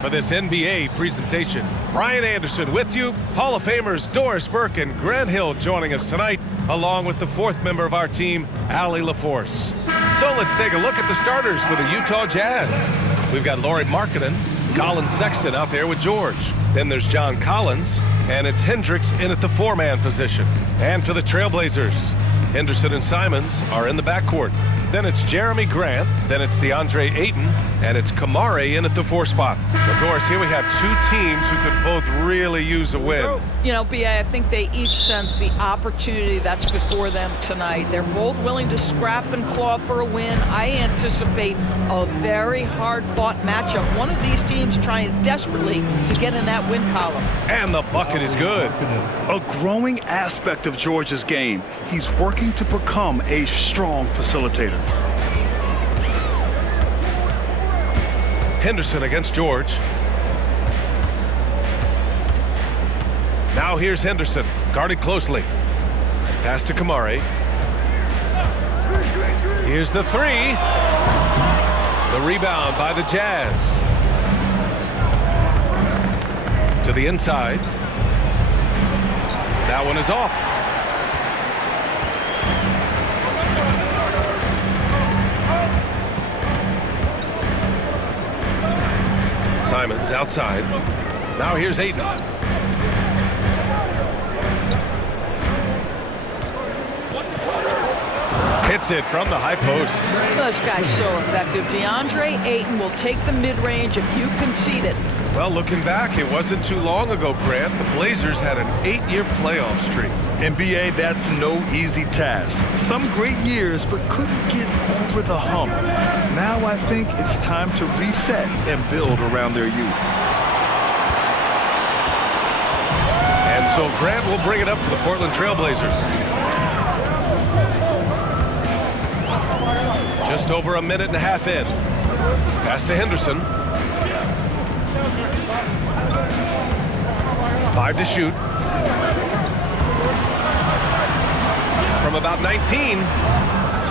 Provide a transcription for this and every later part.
For this NBA presentation, Brian Anderson with you, Hall of Famers Doris Burke and Grant Hill joining us tonight, along with the fourth member of our team, Allie LaForce. So let's take a look at the starters for the Utah Jazz. We've got Lauri Markkanen, Collin Sexton out there with George. Then there's John Collins, and it's Hendricks in at the four-man position. And for the Trailblazers, Henderson and Simons are in the backcourt. Then it's Jeremy Grant, then it's DeAndre Ayton, and it's Kamari in at the four spot. Of course, here we have two teams who could both really use a win. You know, B.A., I think they each sense the opportunity that's before them tonight. They're both willing to scrap and claw for a win. I anticipate a very hard-fought matchup. One of these teams trying desperately to get in that win column. And the bucket is good. A growing aspect of George's game. He's working to become a strong facilitator. Henderson against George. Now here's Henderson, guarded closely. Pass to Kamari. Here's the three. The rebound by the Jazz. To the inside. That one is off. Simons outside. Now here's Ayton. Hits it from the high post. This guy's so effective. DeAndre Ayton will take the mid-range if you concede it. Well, looking back, it wasn't too long ago, Grant. The Blazers had an 8-year playoff streak. NBA, that's no easy task. Some great years, but couldn't get over the hump. Now I think it's time to reset and build around their youth. And so Grant will bring it up for the Portland Trailblazers. Just over a minute and a half in. Pass to Henderson. 5 to shoot. From about 19,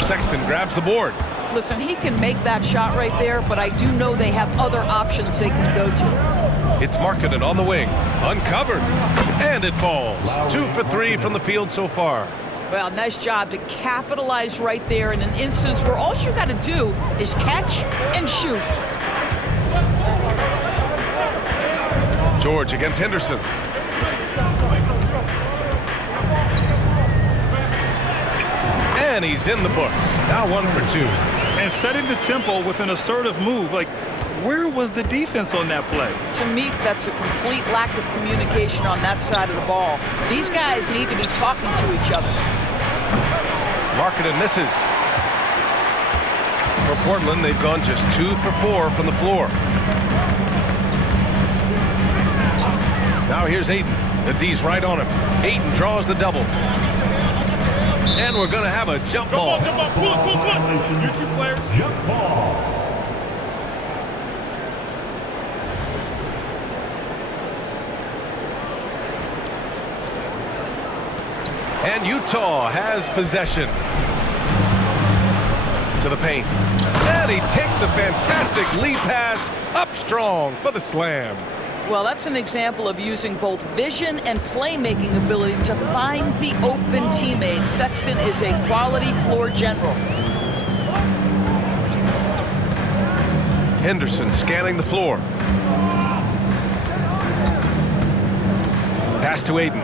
Sexton grabs the board. Listen, he can make that shot right there, but I do know they have other options they can go to. It's Markkanen on the wing. Uncovered. And it falls. 2 for 3 from the field so far. Well, nice job to capitalize right there in an instance where all you got to do is catch and shoot. George against Henderson. And he's in the books. Now 1 for 2. And setting the tempo with an assertive move. Like, where was the defense on that play? To me, that's a complete lack of communication on that side of the ball. These guys need to be talking to each other. Markkanen misses. For Portland, they've gone just 2 for 4 from the floor. Now here's Ayton. The D's right on him. Ayton draws the double. And we're going to have a jump ball. Jump ball, pull it. You two players. Jump ball. And Utah has possession. To the paint. And he takes the fantastic lead pass up strong for the slam. Well, that's an example of using both vision and playmaking ability to find the open teammate. Sexton is a quality floor general. Henderson scanning the floor. Pass to Ayton.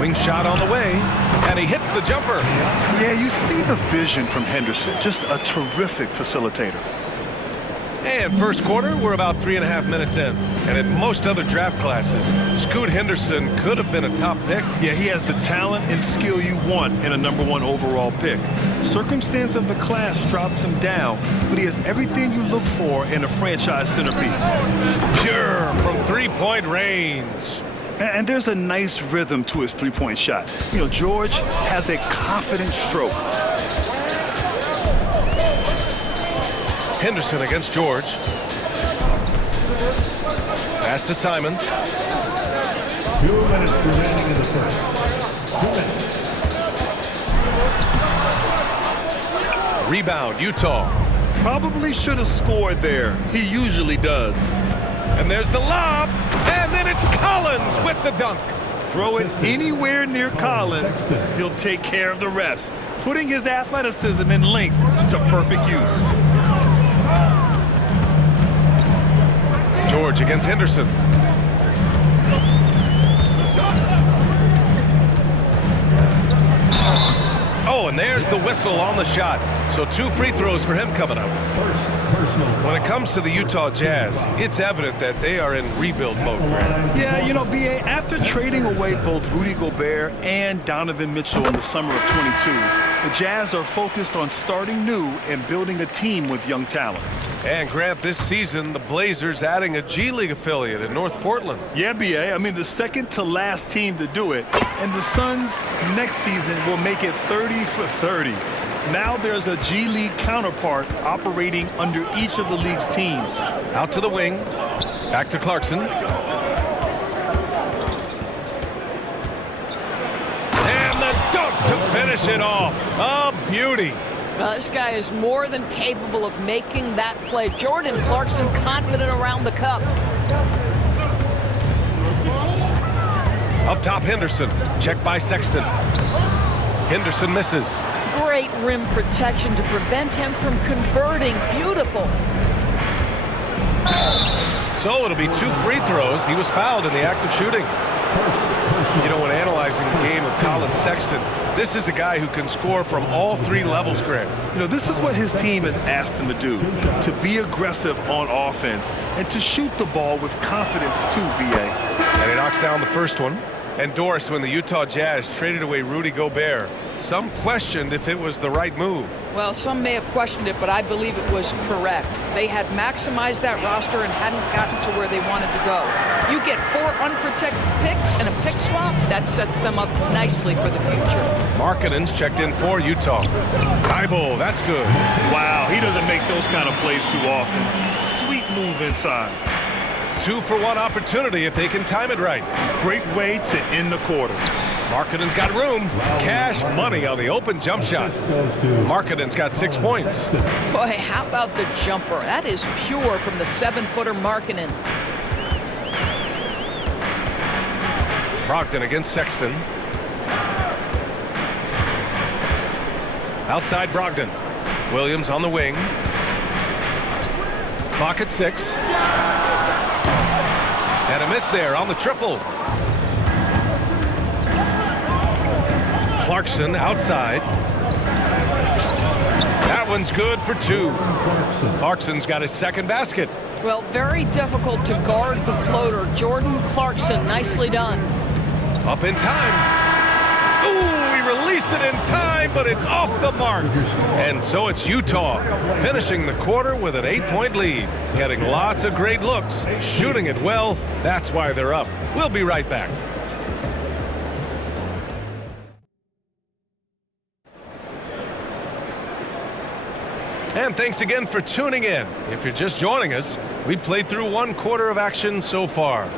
Wing shot on the way, and he hits the jumper. Yeah, you see the vision from Henderson. Just a terrific facilitator. And first quarter, we're about 3.5 minutes in. And in most other draft classes, Scoot Henderson could have been a top pick. Yeah, he has the talent and skill you want in a #1 overall pick. Circumstance of the class drops him down, but he has everything you look for in a franchise centerpiece. Pure from three-point range. And there's a nice rhythm to his three-point shot. You know, George has a confident stroke. Henderson against George. Pass to Simons. 2 minutes remaining in the first. 2 minutes. Rebound, Utah. Probably should have scored there. He usually does. And there's the lob, and then it's Collins with the dunk. Throw it anywhere near Collins, he'll take care of the rest, putting his athleticism and length to perfect use. George against Henderson. Oh, and there's the whistle on the shot. So 2 free throws for him coming up. When it comes to the Utah Jazz, it's evident that they are in rebuild mode, Grant. Yeah, you know, B.A., after trading away both Rudy Gobert and Donovan Mitchell in the summer of 22, the Jazz are focused on starting new and building a team with young talent. And Grant, this season, the Blazers adding a G League affiliate in North Portland. Yeah, B.A., I mean, the second to last team to do it. And the Suns next season will make it 30 for 30. Now there's a G League counterpart operating under each of the league's teams. Out to the wing. Back to Clarkson. And the dunk to finish it off. A beauty. Well, this guy is more than capable of making that play. Jordan Clarkson confident around the cup. Up top, Henderson. Checked by Sexton. Henderson misses. Great rim protection to prevent him from converting. Beautiful. So it'll be 2 free throws. He was fouled in the act of shooting. You know, when analyzing the game of Colin Sexton, this is a guy who can score from all 3 levels, Grant. You know, this is what his team has asked him to do, to be aggressive on offense and to shoot the ball with confidence too, B.A. And he knocks down the first one. And Doris, when the Utah Jazz traded away Rudy Gobert, some questioned if it was the right move. Well, some may have questioned it, but I believe it was correct. They had maximized that roster and hadn't gotten to where they wanted to go. You get 4 unprotected picks and a pick swap, that sets them up nicely for the future. Markkanen's checked in for Utah. Thibault, that's good. Wow, he doesn't make those kind of plays too often. Sweet move inside. 2-for-1 opportunity if they can time it right. Great way to end the quarter. Markkanen's got room. Cash money on the open jump shot. Markkanen's got 6 points. Boy, how about the jumper? That is pure from the 7-footer Markkanen. Brogdon against Sexton. Outside Brogdon. Williams on the wing. Clock at 6. And a miss there on the triple. Clarkson outside. That one's good for 2. Clarkson's got his 2nd basket. Well, very difficult to guard the floater. Jordan Clarkson, nicely done. Up in time. Ooh, he released it in time, but it's off the mark. And so it's Utah finishing the quarter with an 8-point lead. Getting lots of great looks, shooting it well. That's why they're up. We'll be right back. And thanks again for tuning in. If you're just joining us, we played through 1 quarter of action so far.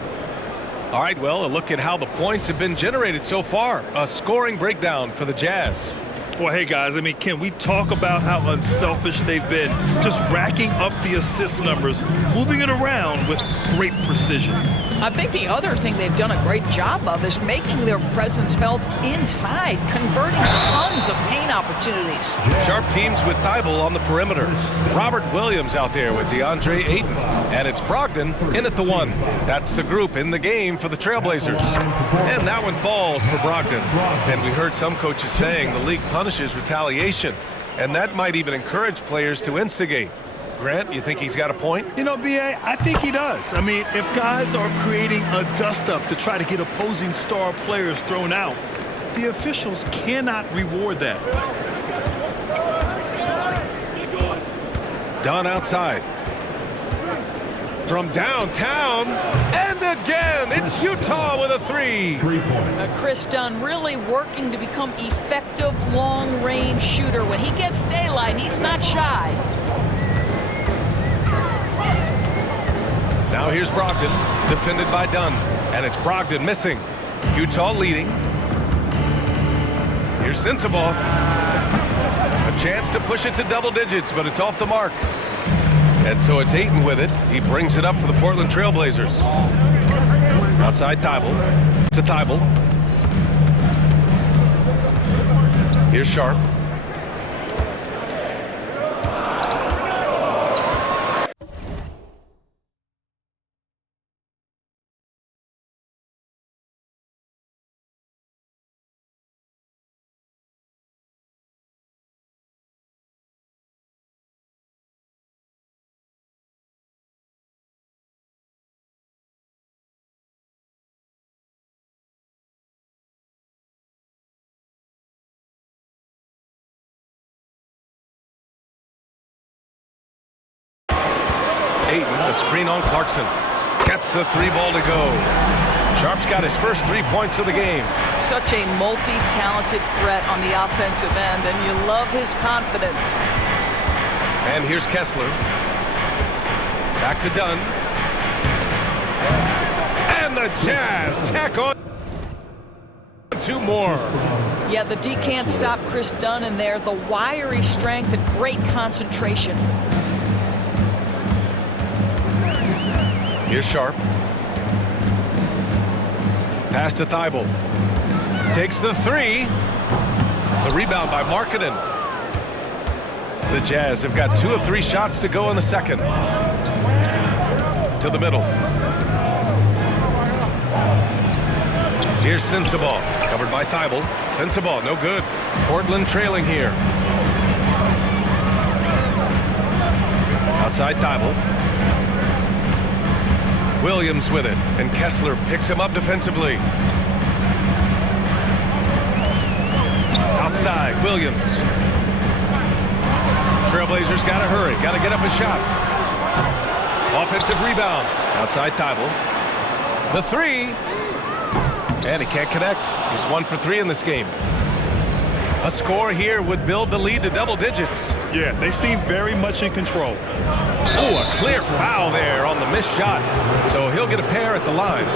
All right, well, a look at how the points have been generated so far. A scoring breakdown for the Jazz. Well, hey, guys, I mean, can we talk about how unselfish they've been? Just racking up the assist numbers, moving it around with great precision. I think the other thing they've done a great job of is making their presence felt inside, converting tons of paint opportunities. Sharp teams with Thibault on the perimeter. Robert Williams out there with DeAndre Ayton. And it's Brogdon in at the 1. That's the group in the game for the Trailblazers. And that one falls for Brogdon. And we heard some coaches saying the league punishes retaliation. And that might even encourage players to instigate. Grant, you think he's got a point? You know, B.A., I think he does. I mean, if guys are creating a dust-up to try to get opposing star players thrown out, the officials cannot reward that. Dunn outside. From downtown, and again, it's Utah with a 3. 3 points. Chris Dunn really working to become effective long-range shooter. When he gets daylight, he's not shy. Now here's Brogdon, defended by Dunn, and it's Brogdon missing. Utah leading. Here's Sensabaugh. A chance to push it to double digits, but it's off the mark. And so it's Ayton with it. He brings it up for the Portland Trailblazers. Outside Thibault to Thibault. Here's Sharp. Ayton, a screen on Clarkson. Gets the 3 ball to go. Sharp's got his first 3 points of the game. Such a multi-talented threat on the offensive end, and you love his confidence. And here's Kessler. Back to Dunn. And the Jazz tack on 2 more. Yeah, the D can't stop Chris Dunn in there. The wiry strength and great concentration. Here's Sharp. Pass to Thibault. Takes the 3. The rebound by Markkanen. The Jazz have got 2 of 3 shots to go in the second. To the middle. Here's Sensabaugh. Covered by Thibault. Sensabaugh, no good. Portland trailing here. Outside Thibault. Williams with it, and Kessler picks him up defensively. Outside, Williams. Trailblazers got to hurry, got to get up a shot. Offensive rebound. Outside Thibault. The 3. And he can't connect. He's 1 for 3 in this game. A score here would build the lead to double digits. Yeah, they seem very much in control. Oh, a clear foul there on the missed shot. So he'll get a pair at the line.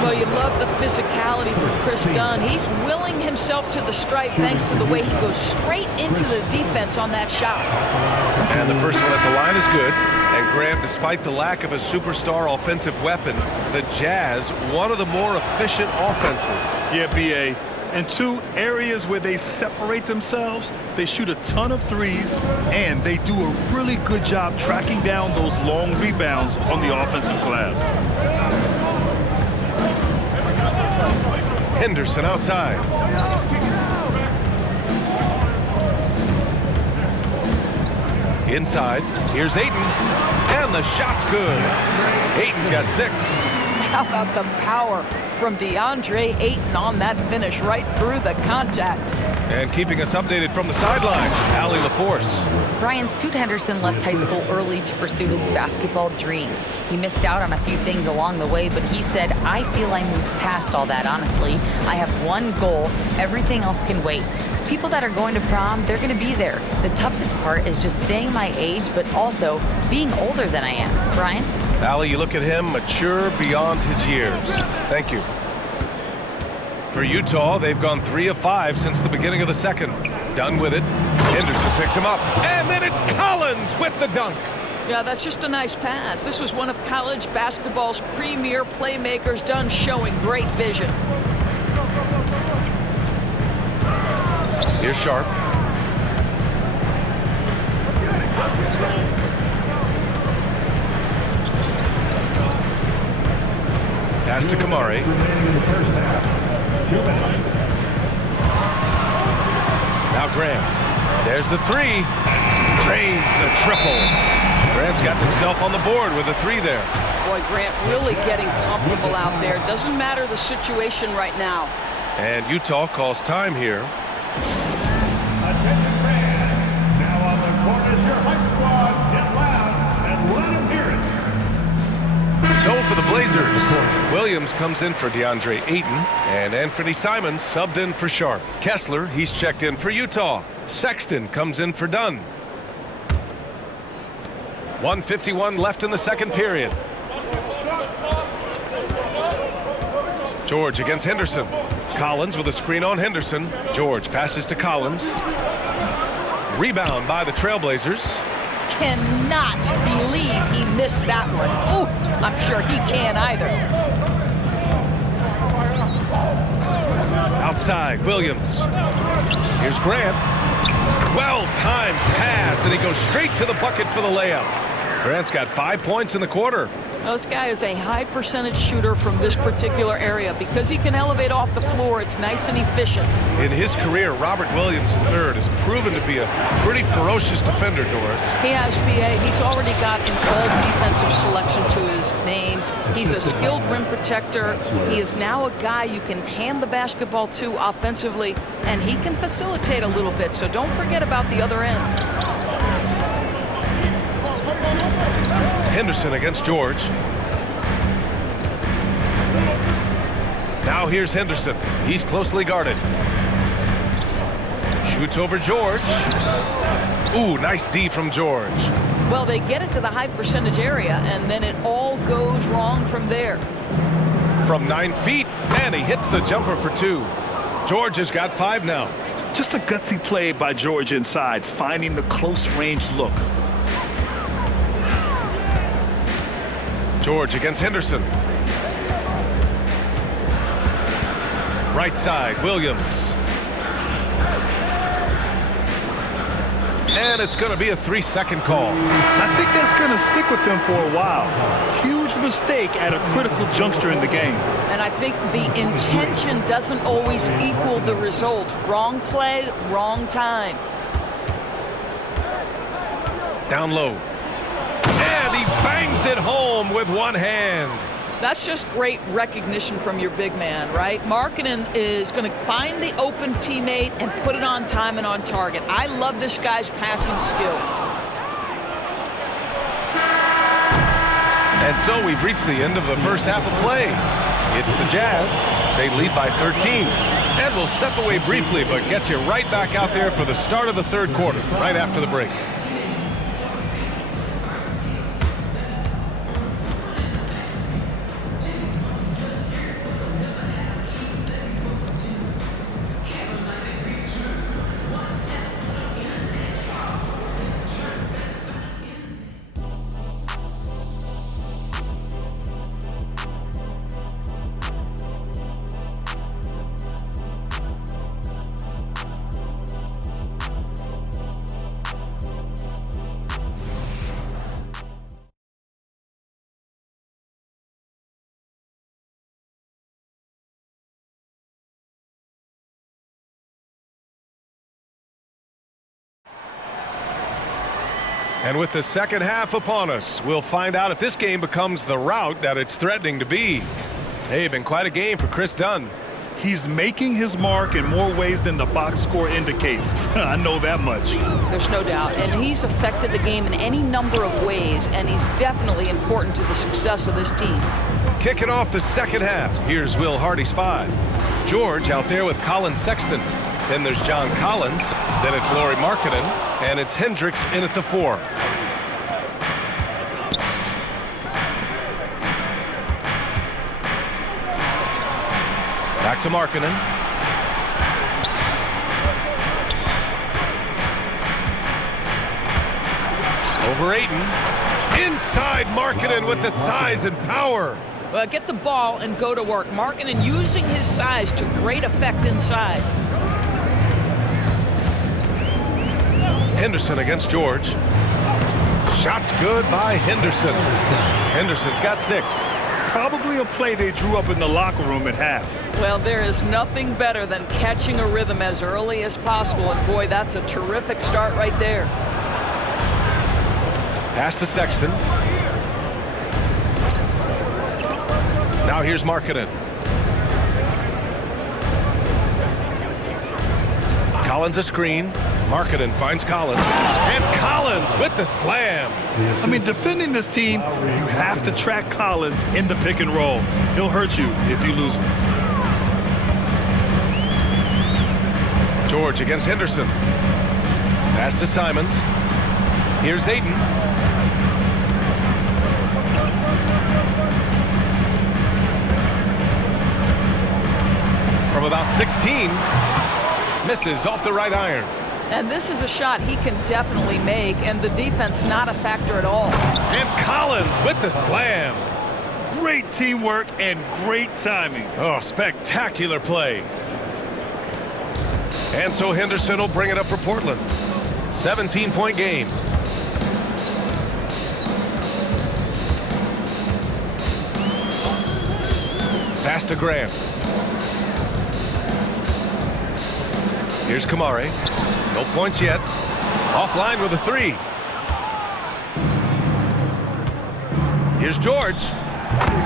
Well, you love the physicality from Chris Dunn. He's willing himself to the stripe thanks to the way he goes straight into the defense on that shot. And the first one at the line is good. And Graham, despite the lack of a superstar offensive weapon, the Jazz, one of the more efficient offenses. Yeah, B.A. And 2 areas where they separate themselves, they shoot a ton of 3s, and they do a really good job tracking down those long rebounds on the offensive glass. Henderson outside. Inside, here's Ayton, and the shot's good. Ayton's got 6. How about the power from DeAndre Ayton on that finish right through the contact. And keeping us updated from the sidelines, Allie LaForce. Brian, Scoot Henderson left high school early to pursue his basketball dreams. He missed out on a few things along the way, but he said, I feel I moved past all that, honestly. I have one goal. Everything else can wait. People that are going to prom, they're going to be there. The toughest part is just staying my age, but also being older than I am. Brian? Allie, you look at him, mature beyond his years. Thank you. For Utah, they've gone 3 of 5 since the beginning of the second. Dunn with it. Henderson picks him up. And then it's Collins with the dunk. Yeah, that's just a nice pass. This was one of college basketball's premier playmakers, Dunn showing great vision. Here's Sharp. Pass to Kamari. Now Graham. There's the 3. Drains the triple. Grant's got himself on the board with a 3 there. Boy, Grant really getting comfortable out there. Doesn't matter the situation right now. And Utah calls time here. Attention fans, now on the court is your hype squad. Get loud and let them hear it. So for the Blazers, Williams comes in for DeAndre Ayton, and Anthony Simons subbed in for Sharp. Kessler, he's checked in for Utah. Sexton comes in for Dunn. 1:51 left in the second period. George against Henderson. Collins with a screen on Henderson. George passes to Collins. Rebound by the Trailblazers. cannot believe he missed that one. Oh, I'm sure he can't either. Outside, Williams. Here's Grant. Well-timed pass, and he goes straight to the bucket for the layup. Grant's got 5 points in the quarter. Well, this guy is a high percentage shooter from this particular area. Because he can elevate off the floor, it's nice and efficient. In his career, Robert Williams III has proven to be a pretty ferocious defender, Doris. He has, BA. He's already got an all-defensive selection to his name. He's a skilled rim protector. He is now a guy you can hand the basketball to offensively, and he can facilitate a little bit, so don't forget about the other end. Henderson against George. Now here's Henderson. He's closely guarded. Shoots over George. Ooh, nice D from George. Well, they get it to the high percentage area, and then it all goes wrong from there. From 9 feet, and he hits the jumper for 2. George has got 5 now. Just a gutsy play by George inside, finding the close range look. George against Henderson. Right side, Williams. And it's going to be a 3-second call. I think that's going to stick with them for a while. Huge mistake at a critical juncture in the game. And I think the intention doesn't always equal the result. Wrong play, wrong time. Down low. And he bangs it home with one hand. That's just great recognition from your big man, right? Markkanen is going to find the open teammate and put it on time and on target. I love this guy's passing skills. And so we've reached the end of the first half of play. It's the Jazz. They lead by 13. And we'll step away briefly, but get you right back out there for the start of the third quarter, right after the break. And with the second half upon us, we'll find out if this game becomes the rout that it's threatening to be. Hey, been quite a game for Chris Dunn. He's making his mark in more ways than the box score indicates. I know that much. There's no doubt. And he's affected the game in any number of ways, and he's definitely important to the success of this team. Kicking off the second half, here's Will Hardy's 5. George out there with Colin Sexton. Then there's John Collins. Then it's Lauri Markkanen. And it's Hendricks in at the 4. Back to Markkanen. Over Ayton. Inside Markkanen with the size and power. Well, get the ball and go to work. Markkanen using his size to great effect inside. Henderson against George. Shots good by Henderson. Henderson's got 6. Probably a play they drew up in the locker room at half. Well, there is nothing better than catching a rhythm as early as possible, and boy, that's a terrific start right there. Pass to Sexton. Now here's Markkanen. Collins a screen. Markkanen finds Collins. And Collins with the slam. I mean, defending this team, you have to track Collins in the pick and roll. He'll hurt you if you lose him. George against Henderson. Pass to Simons. Here's Ayton. From about 16. Misses off the right iron. And this is a shot he can definitely make, and the defense not a factor at all. And Collins with the slam. Great teamwork and great timing. Oh, spectacular play. And so Henderson will bring it up for Portland. 17-point game. Pass to Graham. Here's Kamari. No points yet. Offline with a three. Here's George.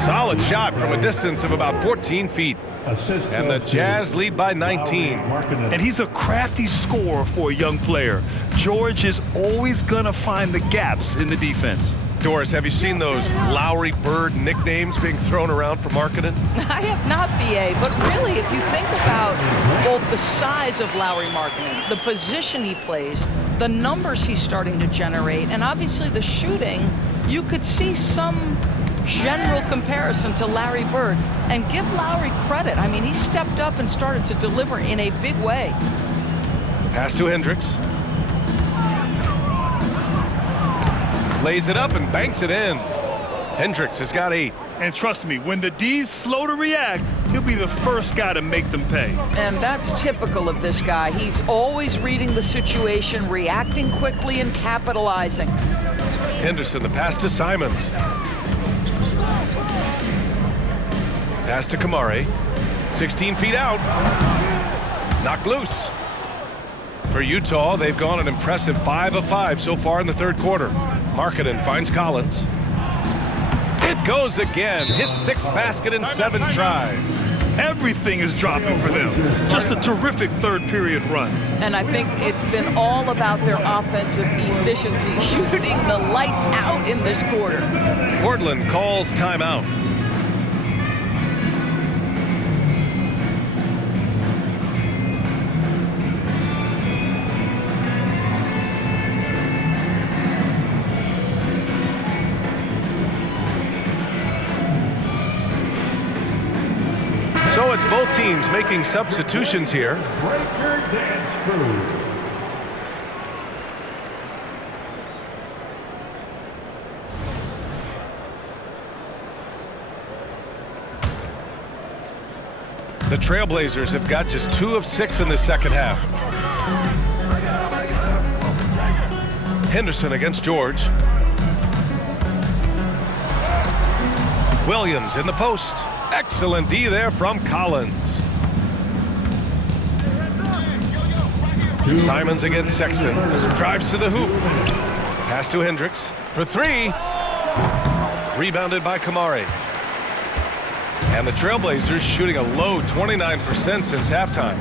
Solid shot from a distance of about 14 feet. And the Jazz lead by 19. And he's a crafty scorer for a young player. George is always going to find the gaps in the defense. Doris, have you seen those Lowry Bird nicknames being thrown around for marketing? I have not, B.A., but really, if you think about both the size of Lowry Markkanen, the position he plays, the numbers he's starting to generate, and obviously the shooting, you could see some general comparison to Larry Bird. And give Lowry credit. I mean, he stepped up and started to deliver in a big way. Pass to Hendricks. Lays it up and banks it in. Hendricks has got 8. And trust me, when the D's slow to react, he'll be the first guy to make them pay. And that's typical of this guy. He's always reading the situation, reacting quickly and capitalizing. Henderson, the pass to Simons. Pass to Kamari. 16 feet out. Knocked loose. For Utah, they've gone an impressive 5 of 5 so far in the third quarter. Markkanen finds Collins. It goes again. His 6th basket in 7 tries. Everything is dropping for them. Just a terrific third period run. And I think it's been all about their offensive efficiency, shooting the lights out in this quarter. Portland calls timeout. So it's both teams making substitutions here. Breaker dance crew. The Trailblazers have got just 2 of 6 in the second half. Henderson against George. Williams in the post. Excellent D there from Collins. Simons against Sexton. Drives to the hoop. Pass to Hendricks for 3. Rebounded by Kamari. And the Trailblazers shooting a low 29% since halftime.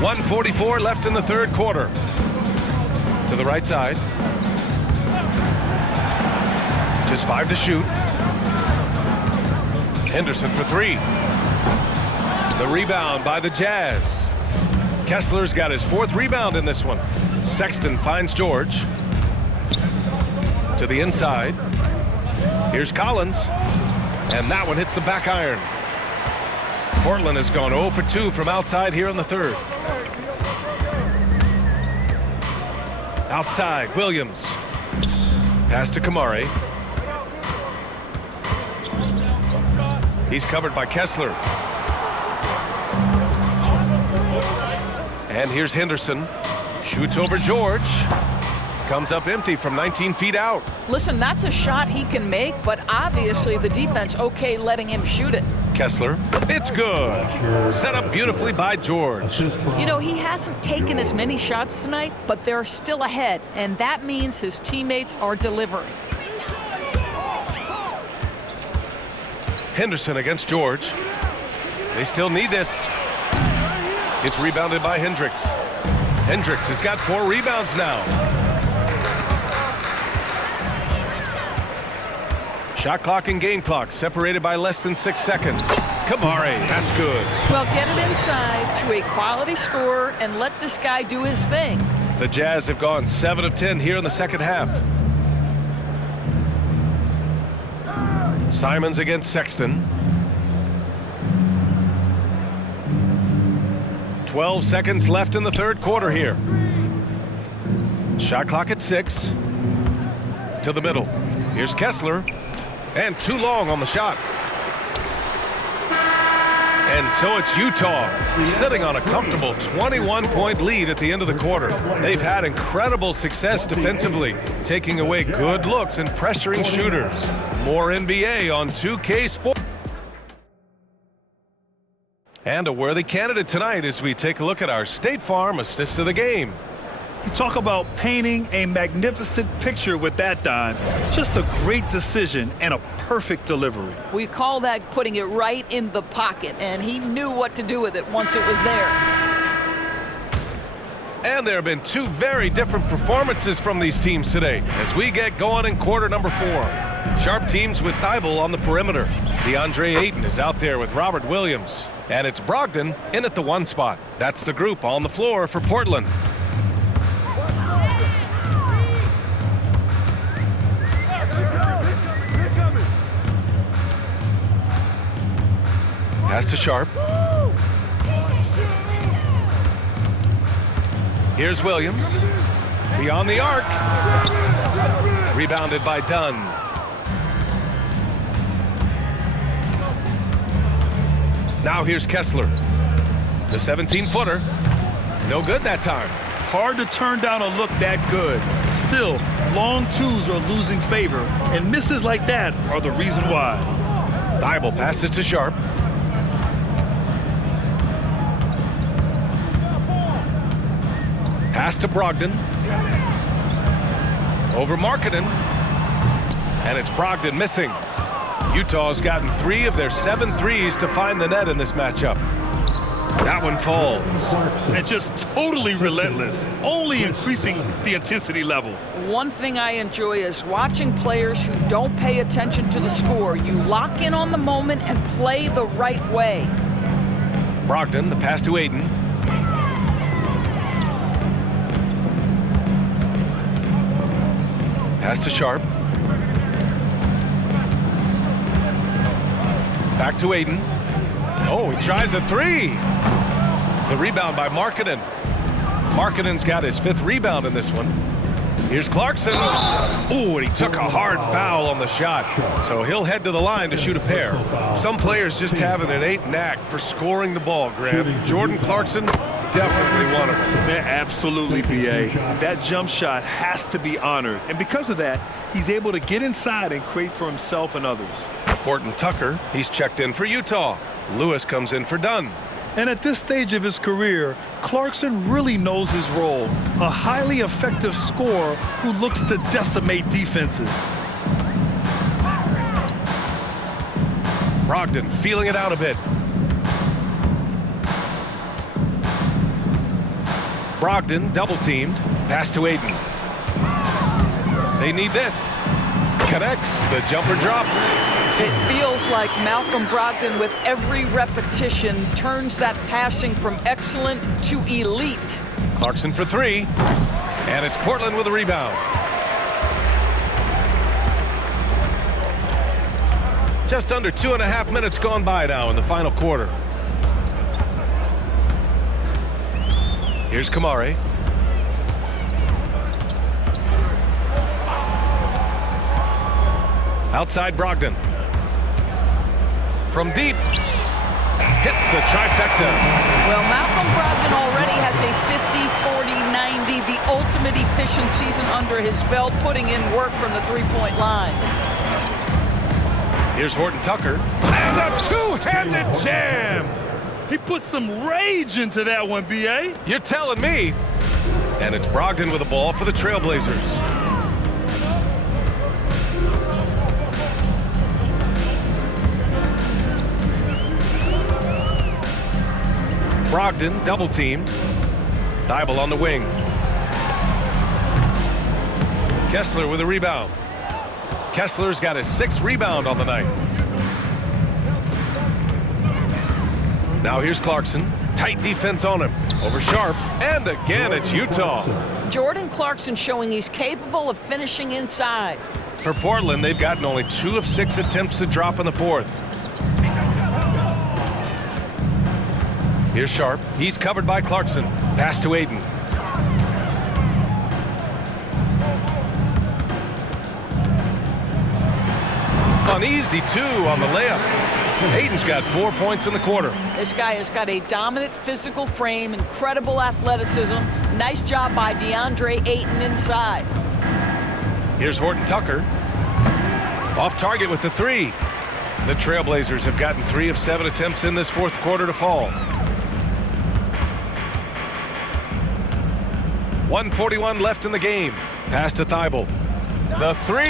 1:44 left in the third quarter. To the right side. Just 5 to shoot. Henderson for 3. The rebound by the Jazz. Kessler's got his 4th rebound in this one. Sexton finds George. To the inside. Here's Collins. And that one hits the back iron. Portland has gone 0 for 2 from outside here in the third. Outside, Williams. Pass to Kamari. He's covered by Kessler. And here's Henderson. Shoots over George. Comes up empty from 19 feet out. Listen, that's a shot he can make, but obviously the defense okay letting him shoot it. Kessler. It's good. Set up beautifully by George. You know, he hasn't taken as many shots tonight, but they're still ahead, and that means his teammates are delivering. Henderson against George. They still need this. It's rebounded by Hendricks. Hendricks has got 4 rebounds now. Shot clock and game clock separated by less than 6 seconds. Kamari, that's good. Well, get it inside to a quality scorer and let this guy do his thing. The Jazz have gone 7 of 10 here in the second half. Simons against Sexton. 12 seconds left in the third quarter here. Shot clock at 6. To the middle. Here's Kessler. And too long on the shot. And so it's Utah sitting on a comfortable 21-point lead at the end of the quarter. They've had incredible success defensively, taking away good looks and pressuring shooters. More NBA on 2K Sports. And a worthy candidate tonight as we take a look at our State Farm assist of the game. You talk about painting a magnificent picture with that, Don. Just a great decision and a perfect delivery. We call that putting it right in the pocket, and he knew what to do with it once it was there. And there have been two very different performances from these teams today as we get going in quarter number 4. Sharp teams with Thibault on the perimeter. DeAndre Ayton is out there with Robert Williams. And it's Brogdon in at the 1 spot. That's the group on the floor for Portland. Pass to Sharp. Here's Williams. Beyond the arc. Rebounded by Dunn. Now here's Kessler. The 17-footer. No good that time. Hard to turn down a look that good. Still, long twos are losing favor, and misses like that are the reason why. Thibault passes to Sharp. Pass to Brogdon. Over Markkanen. And it's Brogdon missing. Utah's gotten 3 of their 7 threes to find the net in this matchup. That one falls. And just totally relentless, only increasing the intensity level. One thing I enjoy is watching players who don't pay attention to the score. You lock in on the moment and play the right way. Brogdon, the pass to Ayton. Pass to Sharp. Back to Ayton. Oh, he tries a 3. The rebound by Markkanen. Markkanen's got his 5th rebound in this one. Here's Clarkson. Ooh, and he took a hard foul on the shot. So he'll head to the line to shoot a pair. Some players just have an innate knack for scoring the ball, Graham. Jordan Clarkson, definitely one of them. Man, absolutely, B.A. That jump shot has to be honored. And because of that, he's able to get inside and create for himself and others. Horton Tucker, he's checked in for Utah. Lewis comes in for Dunn. And at this stage of his career, Clarkson really knows his role. A highly effective scorer who looks to decimate defenses. Brogdon feeling it out a bit. Brogdon double teamed. Pass to Ayton. They need this. Connects. The jumper drops. It feels like Malcolm Brogdon, with every repetition, turns that passing from excellent to elite. Clarkson for 3. And it's Portland with a rebound. Just under 2.5 minutes gone by now in the final quarter. Here's Kamare. Outside Brogdon. From deep. Hits the trifecta. Well, Malcolm Brogdon already has a 50, 40, 90, the ultimate efficient season under his belt, putting in work from the three-point line. Here's Horton Tucker. And a two-handed jam. He put some rage into that one, B.A. You're telling me. And it's Brogdon with the ball for the Trailblazers. Brogdon double teamed. Thibault on the wing. Kessler with a rebound. Kessler's got his 6th rebound on the night. Now here's Clarkson. Tight defense on him. Over Sharp. And again, it's Utah. Jordan Clarkson showing he's capable of finishing inside. For Portland, they've gotten only 2 of 6 attempts to drop in the 4th. Here's Sharp. He's covered by Clarkson. Pass to Aiden. An easy 2 on the layup. Aiden's got 4 points in the quarter. This guy has got a dominant physical frame, incredible athleticism. Nice job by DeAndre Ayton inside. Here's Horton Tucker. Off target with the 3. The Trailblazers have gotten 3 of 7 attempts in this fourth quarter to fall. 1:41 left in the game. Pass to Thibault. The 3.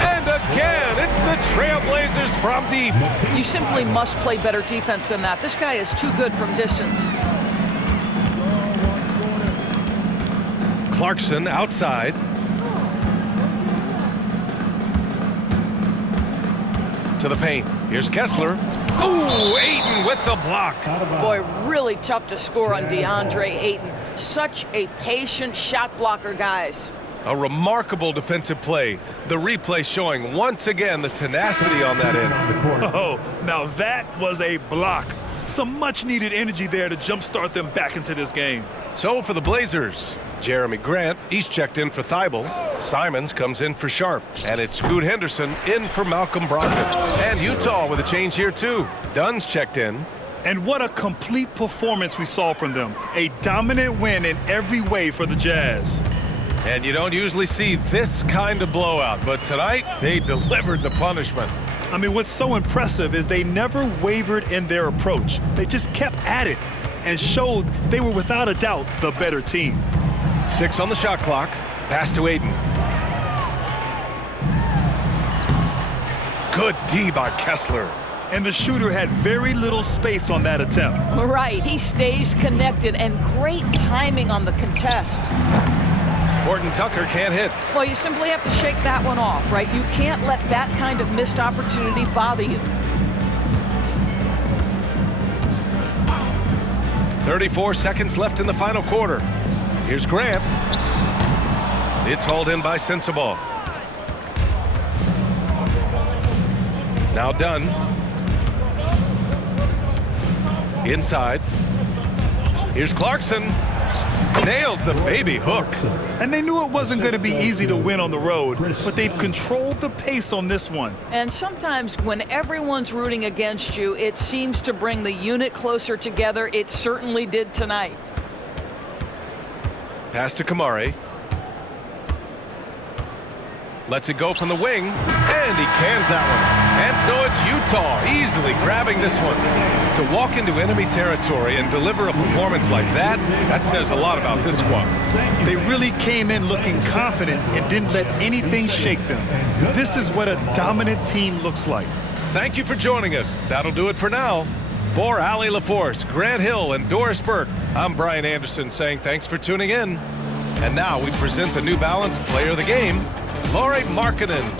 And again, it's the Trailblazers from deep. You simply must play better defense than that. This guy is too good from distance. Clarkson outside. To the paint. Here's Kessler. Ooh, Ayton with the block. Boy, really tough to score on DeAndre Ayton. Such a patient shot blocker, guys. A remarkable defensive play. The replay showing once again the tenacity on that end. Oh, now that was a block. Some much-needed energy there to jumpstart them back into this game. So for the Blazers, Jeremy Grant, he's checked in for Thibault. Simons comes in for Sharp. And it's Scoot Henderson in for Malcolm Brogdon. And Utah with a change here too. Dunn's checked in. And what a complete performance we saw from them. A dominant win in every way for the Jazz. And you don't usually see this kind of blowout, but tonight they delivered the punishment. I mean, what's so impressive is they never wavered in their approach. They just kept at it and showed they were without a doubt the better team. 6 on the shot clock. Pass to Aiden. Good D by Kessler. And the shooter had very little space on that attempt. Right, he stays connected and great timing on the contest. Horton Tucker can't hit. Well, you simply have to shake that one off, right? You can't let that kind of missed opportunity bother you. 34 seconds left in the final quarter. Here's Grant. It's hauled in by Sensabaugh. Now Dunn. Inside. Here's Clarkson. Nails the baby hook. And they knew it wasn't going to be easy to win on the road, but they've controlled the pace on this one. And sometimes when everyone's rooting against you, it seems to bring the unit closer together. It certainly did tonight. Pass to Kamari. Lets it go from the wing, and he cans that one. And so it's Utah easily grabbing this one. To walk into enemy territory and deliver a performance like that, that says a lot about this squad. They really came in looking confident and didn't let anything shake them. This is what a dominant team looks like. Thank you for joining us. That'll do it for now. For Allie LaForce, Grant Hill, and Doris Burke, I'm Brian Anderson saying thanks for tuning in. And now we present the New Balance Player of the Game, Lauri Markkanen.